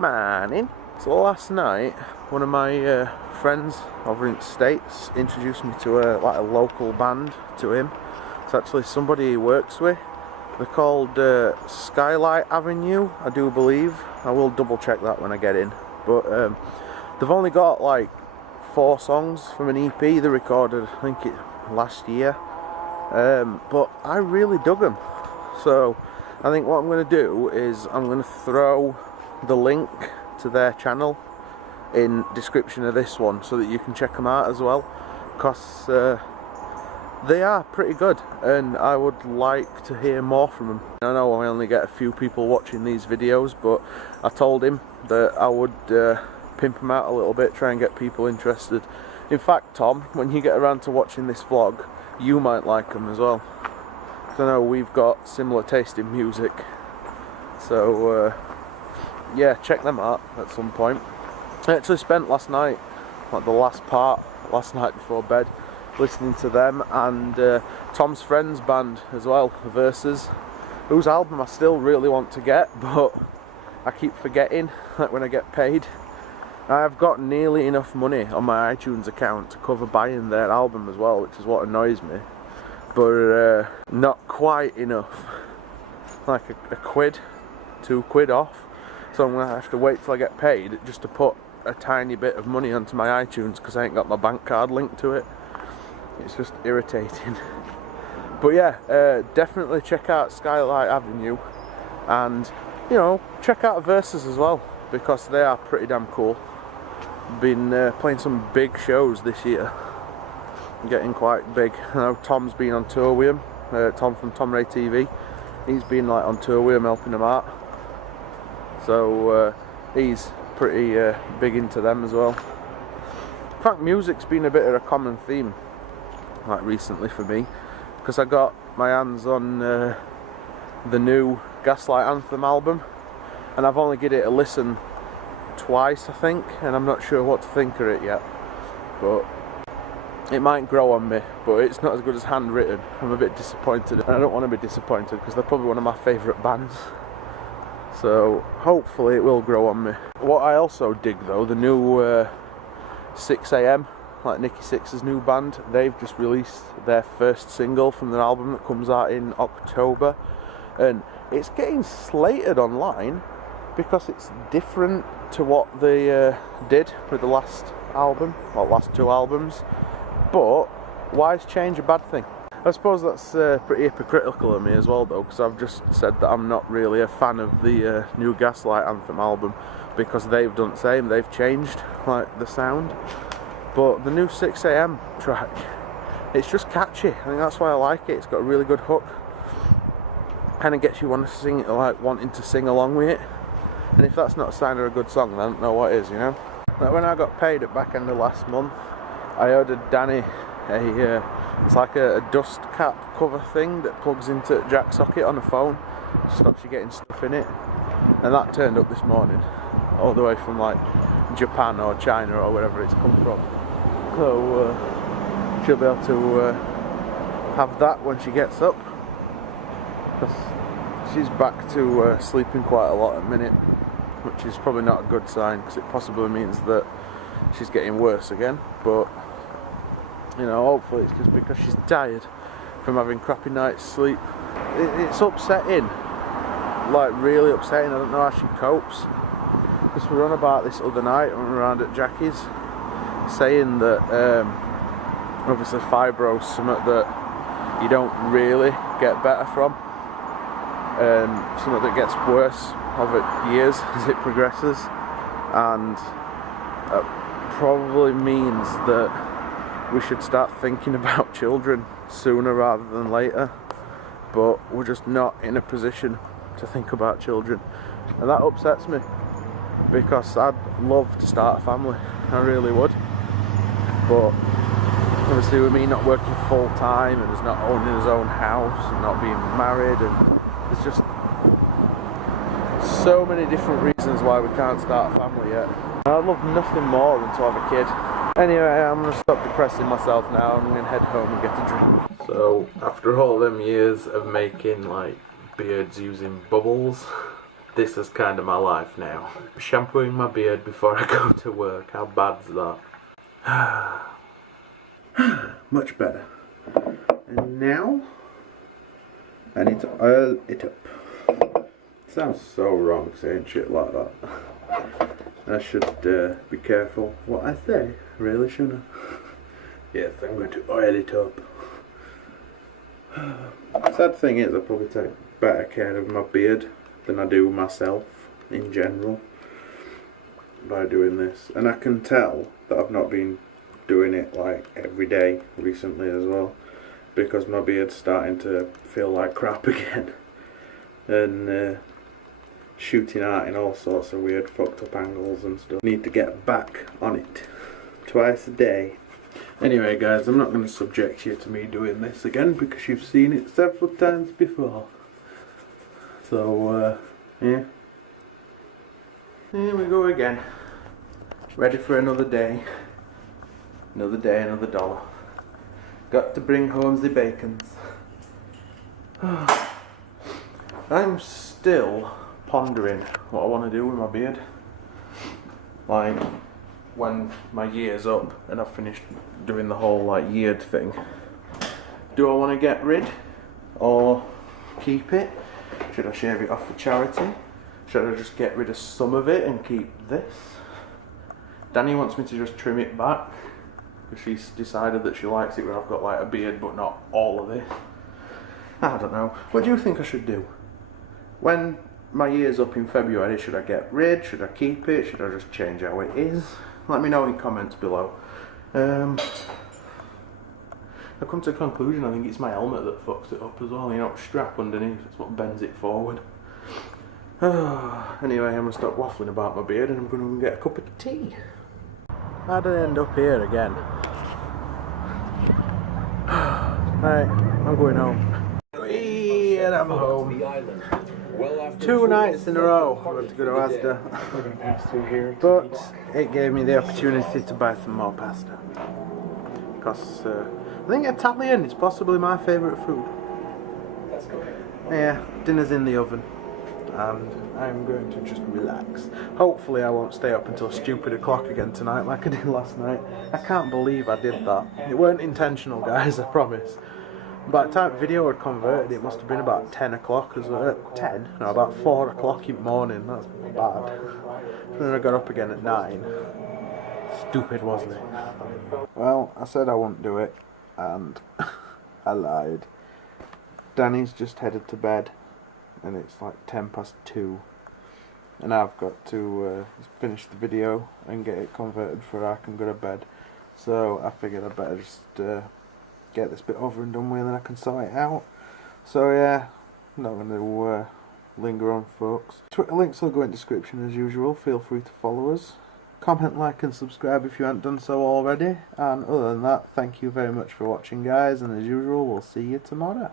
Morning. So last night, one of my friends over in the States introduced me to a local band to him. It's actually somebody he works with. They're called Skylight Avenue, I do believe. I will double check that when I get in. But they've only got like 4 songs from an EP they recorded, I think last year. But I really dug them. So I think what I'm going to do is I'm going to throw the link to their channel in description of this one so that you can check them out as well, because they are pretty good and I would like to hear more from them. I know I only get a few people watching these videos, but I told him that I would pimp them out a little bit, try and get people interested. In fact, Tom, when you get around to watching this vlog, you might like them as well. I know we've got similar taste in music, so yeah, check them out at some point. I actually spent last night, like the last part, last night before bed, listening to them and Tom's friend's band as well, The Verses, whose album I still really want to get, but I keep forgetting, like when I get paid. I've got nearly enough money on my iTunes account to cover buying their album as well, which is what annoys me, but not quite enough, like a quid, £2 off. So I'm going to have to wait till I get paid just to put a tiny bit of money onto my iTunes because I ain't got my bank card linked to it. It's just irritating. But yeah, definitely check out Skylight Avenue and, you know, check out Versus as well because they are pretty damn cool. Been playing some big shows this year. Getting quite big. I know Tom's been on tour with them. Tom from Tom Ray TV. He's been like on tour with them, helping them out. So he's pretty big into them as well. In fact, music's been a bit of a common theme like recently for me, because I got my hands on the new Gaslight Anthem album, and I've only given it a listen twice I think, and I'm not sure what to think of it yet, but it might grow on me. But it's not as good as Handwritten. I'm a bit disappointed, and I don't want to be disappointed because they're probably one of my favourite bands. So hopefully it will grow on me. What I also dig though, the new 6 AM, like Nikki Sixx's new band, they've just released their first single from their album that comes out in October, and it's getting slated online because it's different to what they did with the last album, or last 2 albums. But why is change a bad thing? I suppose that's pretty hypocritical of me as well though, because I've just said that I'm not really a fan of the new Gaslight Anthem album because they've done the same, they've changed like the sound. But the new 6 AM track, it's just catchy. I think that's why I like it. It's got a really good hook. Kind of gets you want to sing, like wanting to sing along with it. And if that's not a sign of a good song, then I don't know what is, you know. Like when I got paid at back end of last month, I ordered Danny it's like a dust cap cover thing that plugs into a jack socket on a phone, stops you getting stuff in it, and that turned up this morning, all the way from like Japan or China or wherever it's come from. So she'll be able to have that when she gets up, because she's back to sleeping quite a lot at the minute, which is probably not a good sign because it possibly means that she's getting worse again. But you know, hopefully it's just because she's tired from having crappy night's sleep. It's upsetting, like really upsetting. I don't know how she copes, because we were on about this other night when we were around at Jackie's, saying that obviously fibro's something that you don't really get better from, something that gets worse over years as it progresses, and that probably means that we should start thinking about children sooner rather than later, but we're just not in a position to think about children, and that upsets me because I'd love to start a family, I really would. But obviously with me not working full time and us not owning his own house and not being married, and there's just so many different reasons why we can't start a family yet. And I'd love nothing more than to have a kid. Anyway, I'm going to stop depressing myself now. I'm going to head home and get a drink. So, after all them years of making like beards using bubbles, This is kind of my life now. Shampooing my beard before I go to work. How bad's that? Much better. And now I need to oil it up. Sounds so wrong saying shit like that. I should be careful what I say, really, shouldn't I? Yes, I'm going to oil it up. Sad thing is, I probably take better care of my beard than I do myself in general by doing this. And I can tell that I've not been doing it like every day recently as well, because my beard's starting to feel like crap again. And shooting out in all sorts of weird fucked up angles and stuff. Need to get back on it twice a day. Anyway guys, I'm not going to subject you to me doing this again because you've seen it several times before. So yeah, here we go again. Ready for another day. Another day, another dollar. Got to bring home the bacons. I'm still pondering what I want to do with my beard. Like, when my year's up and I've finished doing the whole like yeared thing, do I want to get rid or keep it? Should I shave it off for charity? Should I just get rid of some of it and keep this? Danny wants me to just trim it back because she's decided that she likes it when I've got like a beard but not all of it. I don't know. What do you think I should do? When my year's up in February, should I get rid? Should I keep it? Should I just change how it is? Let me know in comments below. I've come to a conclusion, I think it's my helmet that fucks it up as well. You know, strap underneath, it's what bends it forward. Anyway, I'm going to stop waffling about my beard and I'm going to get a cup of tea. How did I end up here again? Right, I'm going home. And I'm home. 2 nights in a row I went to go to Asda, but it gave me the opportunity to buy some more pasta, because I think Italian is possibly my favourite food. Yeah, dinner's in the oven and I'm going to just relax. Hopefully I won't stay up until stupid o'clock again tonight like I did last night. I can't believe I did that. It weren't intentional guys, I promise. By the time the video had converted, it must have been about 10 o'clock, about 4 o'clock in the morning. That's bad. And then I got up again at 9. Stupid, wasn't it? Well, I said I wouldn't do it, and I lied. Danny's just headed to bed, and it's like 2:10, and I've got to finish the video and get it converted before I can go to bed. So I figured I'd better just get this bit over and done with and then I can sort it out. So yeah, I'm not going to linger on folks. Twitter links will go in the description as usual, feel free to follow us. Comment, like and subscribe if you haven't done so already. And other than that, thank you very much for watching guys, and as usual we'll see you tomorrow.